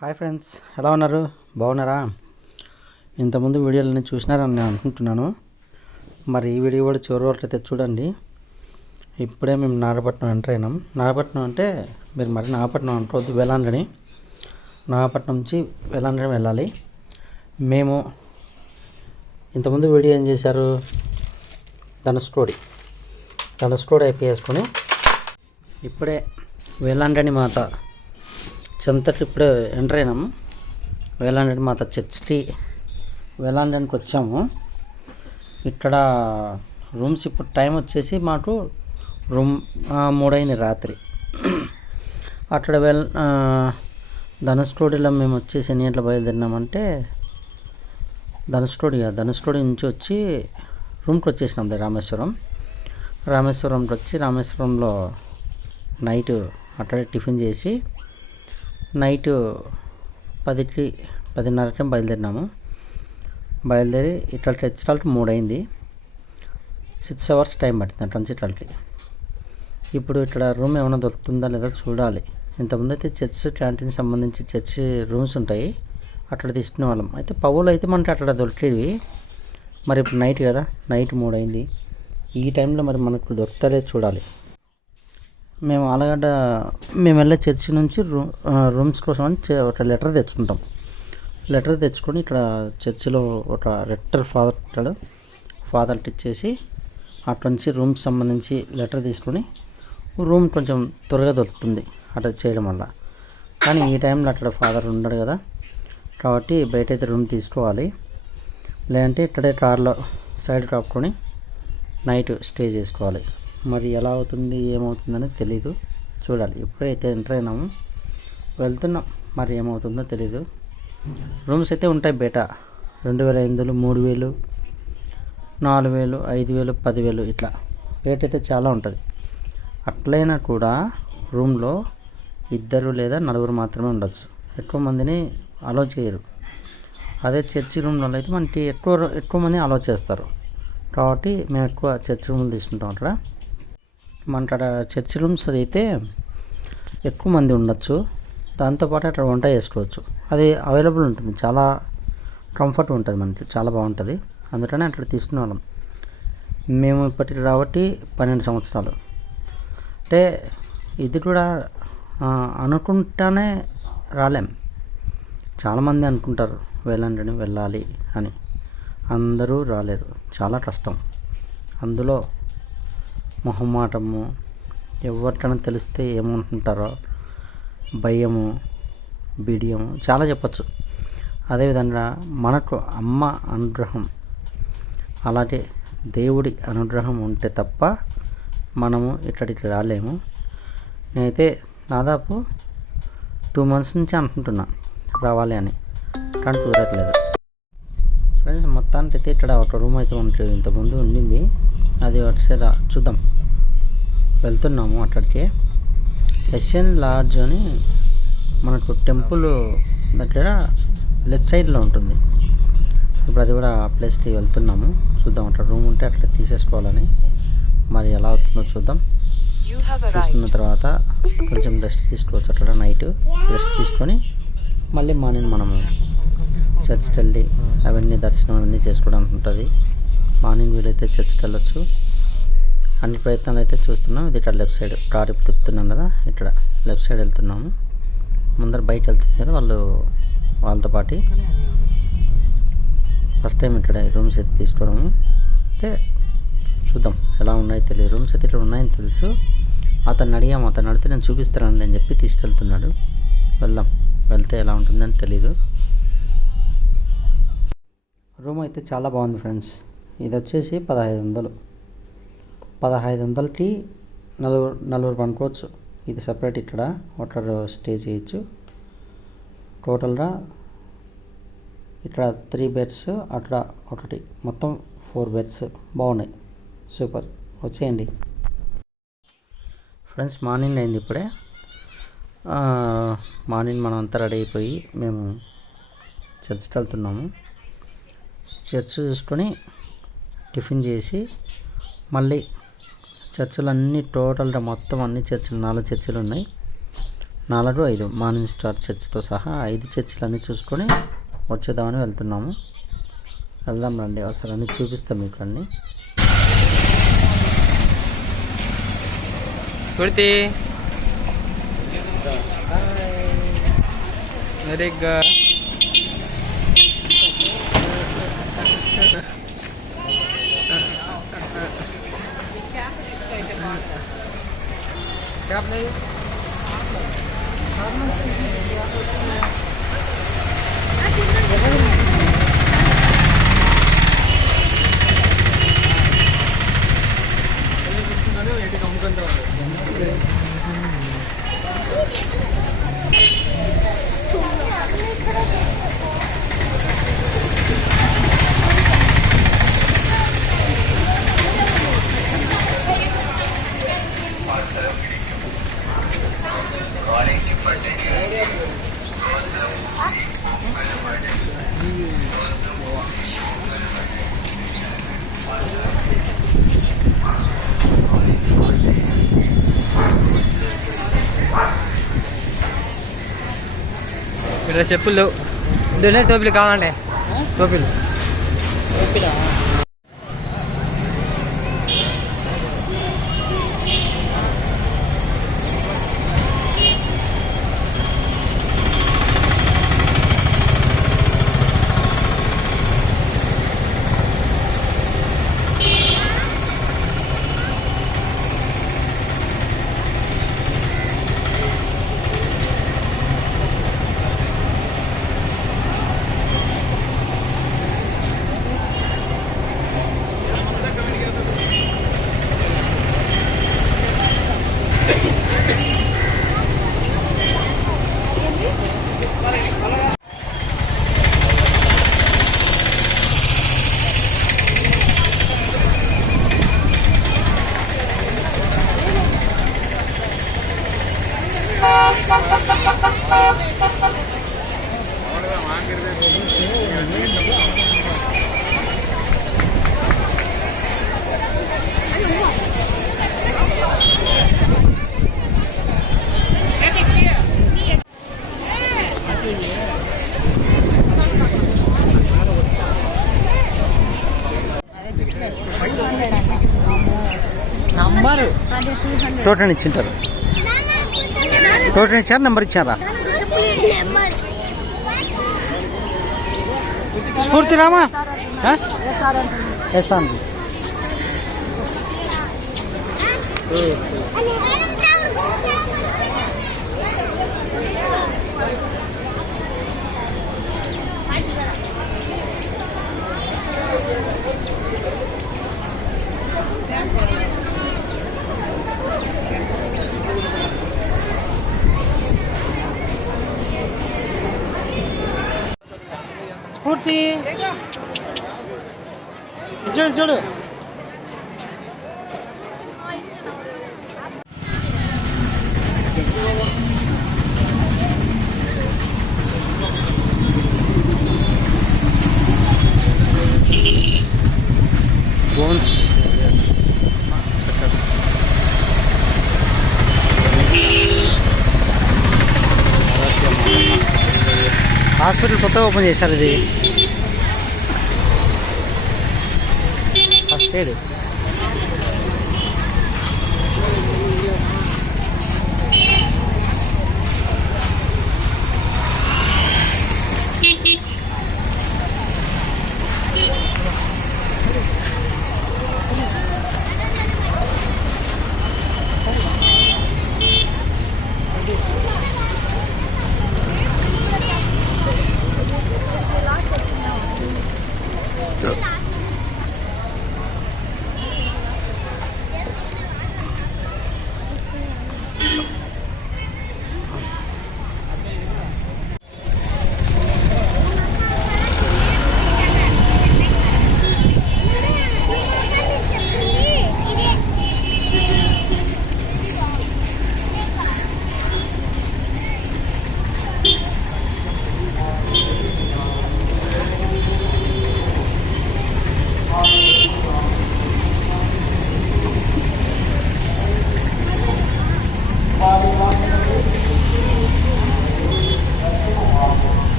Hi friends ఎలా ఉన్నారు? బాగున్నారా? ఇంతకుముందు వీడియోలని చూసినారని నేను అనుకుంటున్నాను. మరి ఈ వీడియో కూడా చివరి వరకు అయితే చూడండి. ఇప్పుడే మేము నాగపట్నం ఎంటర్ అయినాం. నాగపట్నం అంటే మీరు మరి నాగపట్నం అనుకోవద్దు వేలాండ్రని నాగపట్నం నుంచి వేలాండ్రని వెళ్ళాలి. మేము ఇంతకుముందు వీడియో ఏం చేశారు? ధనుష్కోడి ధనుష్కోడి అయిపోయేసుకొని ఇప్పుడే వేలాండ్రని మాత చెంతటి ఇప్పుడే ఎంటర్ అయినాము వేలాండ్రని మాత చర్చ్కి వేలాండ్రానికి వచ్చాము. ఇక్కడ రూమ్స్ ఇప్పుడు టైం వచ్చేసి మాకు రూమ్ మూడైంది రాత్రి. అక్కడ వెల్ ధనుష్కోడిలో మేము వచ్చేసి ఎన్ని గంటలు బయలుదేరినామంటే ధనుష్కోడి కాదు ధనుష్కోడి నుంచి వచ్చి రూమ్కి వచ్చేసినాంలే రామేశ్వరం. రామేశ్వరంకి వచ్చి రామేశ్వరంలో నైట్ అక్కడే టిఫిన్ చేసి నైట్ పదికి పదిన్నరకి బయలుదేరినాము. బయలుదేరి ఇట్లా తెచ్చడానికి మూడు అయింది సిక్స్ అవర్స్ టైం పట్టింది అటు నుంచి ఇట్లకి ఇప్పుడు ఇక్కడ రూమ్ ఏమైనా దొరుకుతుందా లేదా చూడాలి. ఇంతకుముందు అయితే చర్చ్ క్యాంటీన్ సంబంధించి చర్చ్ రూమ్స్ ఉంటాయి. అట్లా తీసుకునే వాళ్ళం అయితే పవులు అయితే మనకి అక్కడ దొరికేవి. మరి ఇప్పుడు నైట్ కదా నైట్ మూడు అయింది ఈ టైంలో మరి మనకు దొరుకుతారే చూడాలి. మేము ఆలగడ్డ మేము వెళ్ళే చర్చి నుంచి రూమ్ రూమ్స్ కోసం అని ఒక లెటర్ తెచ్చుకుంటాం. లెటర్ తెచ్చుకొని ఇక్కడ చర్చిలో ఒక రెక్టర్ ఫాదర్ ఉంటాడు. ఫాదర్ ఇచ్చేసి అటు నుంచి రూమ్కి సంబంధించి లెటర్ తీసుకొని రూమ్ కొంచెం త్వరగా దొరుకుతుంది అట్లా చేయడం వల్ల. కానీ ఈ టైంలో అక్కడ ఫాదర్ ఉండడు కదా. కాబట్టి బయట అయితే రూమ్ తీసుకోవాలి. లేదంటే ఇక్కడే కార్లో సైడ్ కాపుకొని నైట్ స్టే చేసుకోవాలి. మరి ఎలా అవుతుంది ఏమవుతుందని తెలీదు. చూడాలి. ఎప్పుడైతే ఎంటర్ అయినాము వెళ్తున్నాం. మరి ఏమవుతుందో తెలీదు. రూమ్స్ అయితే ఉంటాయి బయట రెండు వేల ఐదు మూడు వేలు నాలుగు వేలు ఐదు వేలు పదివేలు ఇట్లా. రేట్ అయితే చాలా ఉంటుంది. అట్లయినా కూడా రూమ్లో ఇద్దరు లేదా నలుగురు మాత్రమే ఉండొచ్చు. ఎక్కువ మందిని అలో చేయరు. అదే చర్చి రూమ్లో అయితే మనకి ఎక్కువ ఎక్కువ మంది అలో చేస్తారు. కాబట్టి మేము ఎక్కువ చర్చి రూమ్లు తీసుకుంటాం అక్కడ. మన చర్చ్ రూమ్స్ అయితే ఎక్కువ మంది ఉండొచ్చు. దాంతోపాటు అక్కడ వంట చేసుకోవచ్చు. అది అవైలబుల్ ఉంటుంది. చాలా కంఫర్ట్ ఉంటుంది మనకి. చాలా బాగుంటుంది. అందుకనే అక్కడ తీసుకునే వాళ్ళం మేము ఇప్పటికి రాబట్టి పన్నెండు సంవత్సరాలు. అంటే ఇది కూడా అనుకుంటానే రాలేం. చాలామంది అనుకుంటారు వెళ్ళండి వెళ్ళాలి అని. అందరూ రాలేరు. చాలా కష్టం. అందులో మొహమాటము ఎవరికైనా తెలిస్తే ఏమనుకుంటారో భయము బిడియము చాలా చెప్పచ్చు. అదేవిధంగా మనకు అమ్మ అనుగ్రహం అలాగే దేవుడి అనుగ్రహం ఉంటే తప్ప మనము ఇక్కడికి రాలేము. నేనైతే దాదాపు టూ మంత్స్ నుంచి అనుకుంటున్నా రావాలి అని. కానీ కుదరట్లేదు. ఫ్రెండ్స్ మొత్తానికి అయితే ఇక్కడ ఒక రూమ్ అయితే ఉంటుంది ఇంతకుముందు ఉండింది. అది ఒకసారి చూద్దాం. వెళ్తున్నాము అక్కడికి. ఎస్ఎన్ లాడ్జ్ అని మనకు టెంపుల్ దగ్గర లెఫ్ట్ సైడ్లో ఉంటుంది. ఇప్పుడు అది కూడా ఆ ప్లేస్కి వెళ్తున్నాము. చూద్దాం అక్కడ రూమ్ ఉంటే అక్కడ తీసేసుకోవాలని. మరి ఎలా అవుతుందో చూద్దాం. తీసుకున్న. తర్వాత కొంచెం రెస్ట్ తీసుకోవచ్చు అక్కడ నైట్ రెస్ట్ తీసుకొని మళ్ళీ మార్నింగ్ మనము చర్చ్కి వెళ్ళి అవన్నీ దర్శనం అవన్నీ చేసుకోవడానికి ఉంటుంది. మార్నింగ్ వీలైతే చర్చ్కి వెళ్ళొచ్చు. అన్ని ప్రయత్నాలు అయితే చూస్తున్నాం. ఇది ఇక్కడ లెఫ్ట్ సైడ్ కార్ ఇప్పుడు తిప్పుతున్నాం కదా ఇక్కడ లెఫ్ట్ సైడ్ వెళ్తున్నాము. ముందర బైక్ వెళ్తుంది కదా వాళ్ళు వాళ్ళతో పాటు. ఫస్ట్ టైం ఇక్కడ రూమ్స్ అయితే తీసుకోవడము. అయితే చూద్దాం ఎలా ఉన్నాయో తెలియదు. రూమ్స్ అయితే ఇక్కడ ఉన్నాయని తెలుసు. అతను అడిగాము అతను అడిగితే నేను చూపిస్తానండి అని చెప్పి తీసుకెళ్తున్నాడు. వెళ్దాం. వెళ్తే ఎలా ఉంటుందని తెలీదు. రూమ్ అయితే చాలా బాగుంది ఫ్రెండ్స్. ఇది వచ్చేసి పదహైదు వందలు పదహైదు వందలకి నలుగురు నలుగురు పనుకోవచ్చు. ఇది సపరేట్ ఇక్కడ ఒకరు స్టే చేయొచ్చు. టోటల్గా ఇక్కడ త్రీ బెడ్స్ అక్కడ ఒకటి. మొత్తం ఫోర్ బెడ్స్. బాగున్నాయి సూపర్. వచ్చేయండి. ఫ్రెండ్స్ మార్నింగ్ అయింది ఇప్పుడే. మార్నింగ్ మనం అంతా రెడీ అయిపోయి మేము చర్చ్కి వెళ్తున్నాము. చర్చ్ చూసుకొని టిఫిన్ చేసి మళ్ళీ చర్చలు అన్నీ టోటల్గా మొత్తం అన్ని చర్చిలు నాలుగు చర్చలు ఉన్నాయి. నాలుగు ఐదు మార్నింగ్ స్టార్ చర్చ్తో సహా ఐదు చర్చిలన్నీ చూసుకొని వచ్చేద్దామని వెళ్తున్నాము. వెళ్దాం రండి ఒకసారి అన్నీ చూపిస్తాం మీకు అన్నీ. కుర్తి వెరీ గుడ్ ครับนึงครับ చెప్పులు ఇందులో టోపీలు కావాలండి టోపీలు. నంబరు టోటల్ ఇచ్చింటారు టోటల్ ఇచ్చారు? నెంబర్ ఇచ్చారా? స్ఫూర్తి రామా? వేస్తాను చూడు చూడు బోన్స్ హాస్పిటల్ కొత్తగా ఓపెన్ చేశారు ఇది ఫస్ట్ ఎయిడ్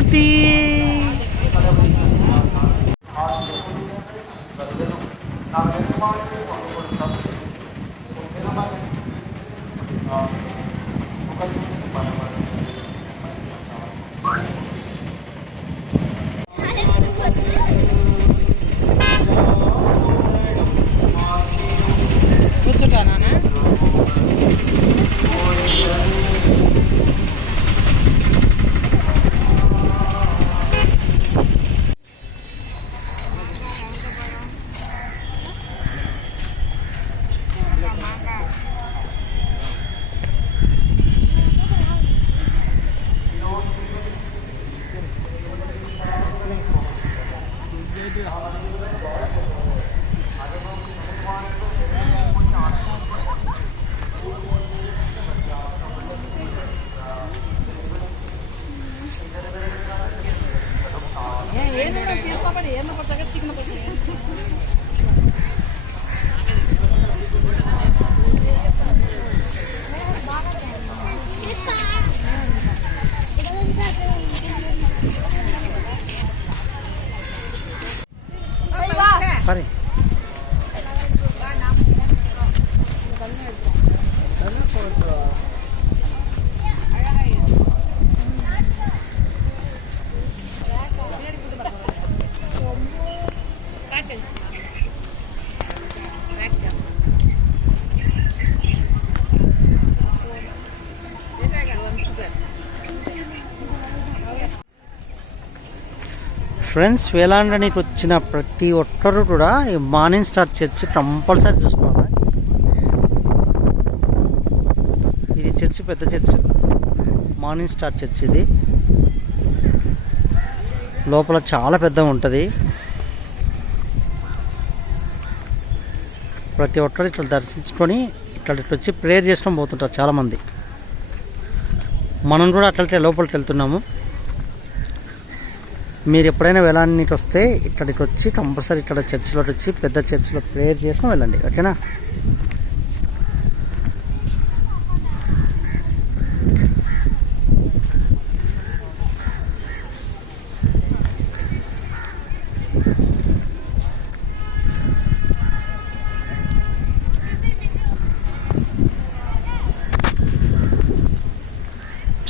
స్ఫూర్తి ఫ్రెండ్స్ వేలాండనికి వచ్చిన ప్రతి ఒక్కరు కూడా ఈ మార్నింగ్ స్టార్ చర్చి కంపల్సరీ చూసుకోవాలి. ఇది చర్చి పెద్ద చర్చి. మార్నింగ్ స్టార్ చర్చి ఇది. లోపల చాలా పెద్దగా ఉంటుంది. ప్రతి ఒక్కరు ఇట్లా దర్శించుకొని ఇట్లా ఇట్లా వచ్చి ప్రేయర్ చేసుకొని పోతుంటారు చాలామంది. మనం కూడా అట్లయితే లోపలికి వెళ్తున్నాము. మీరు ఎప్పుడైనా వెళ్ళడానికి వస్తే ఇక్కడికి వచ్చి కంపల్సరీ ఇక్కడ చర్చిలో వచ్చి పెద్ద చర్చిలో ప్రేయర్ చేసుకుని వెళ్ళండి ఓకేనా?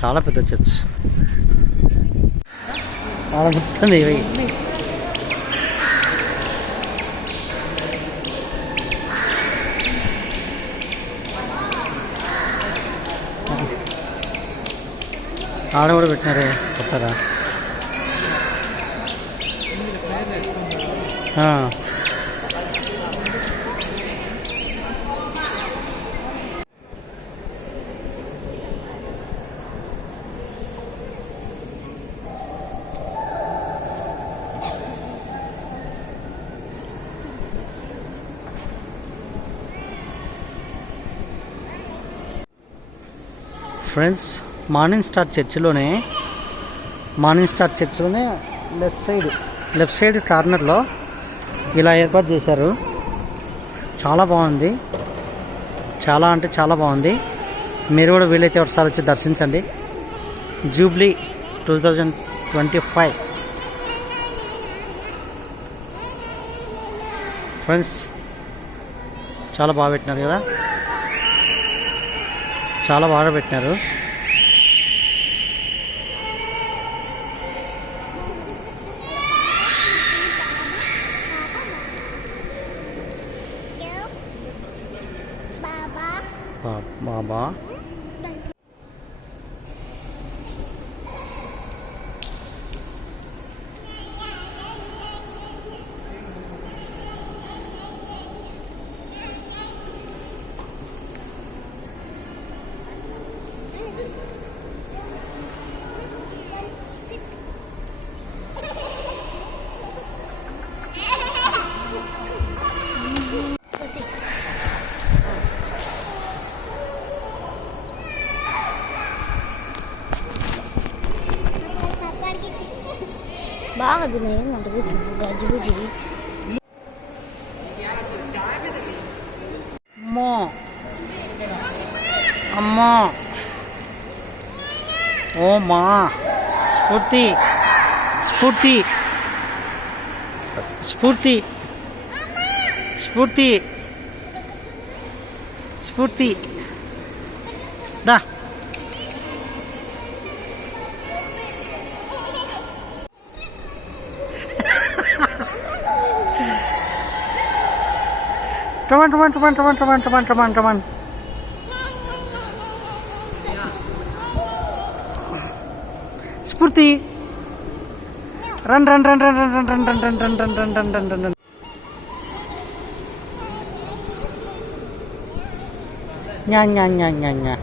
చాలా పెద్ద చర్చ్. చాలా గుర్తుంది ఇవి ఆడ కూడా పెట్టినారే కొత్తగా ఫ్రెండ్స్ మార్నింగ్ స్టార్ చర్చిలోనే మార్నింగ్ స్టార్ చర్చిలోనే లెఫ్ట్ సైడ్ లెఫ్ట్ సైడ్ కార్నర్లో ఇలా ఏర్పాటు చేశారు. చాలా బాగుంది. చాలా అంటే చాలా బాగుంది. మీరు కూడా వీలైతే ఒకసారి వచ్చి దర్శించండి. Jubilee two thousand twenty five. Friends చాలా బాగా పెట్టినారు కదా? చాలా బాగా పెట్టినారు. بعض ما يمنع بغيت بجبجي அம்மா அம்மா ஓமா Spoorthi Spoorthi Spoorthi Spoorthi Spoorthi Teman, teman, teman, teman, teman, teman, teman, teman. Seperti run run run run run run run run run run run run run run run nya nya nya nya nya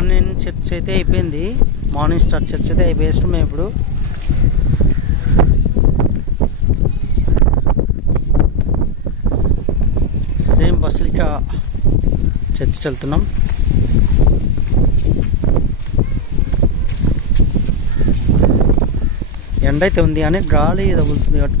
morning church అయితే అయిపోయింది. Morning start church అయితే అయిపోయేస్తాం మేము ఇప్పుడు. Same బస్సులకి చర్చ్కి వెళ్తున్నాం. ఎండ అయితే ఉంది కానీ గాలి తగులుతుంది కాబట్టి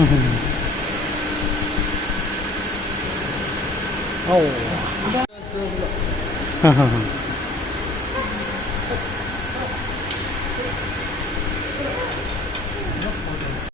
Mm-hmm.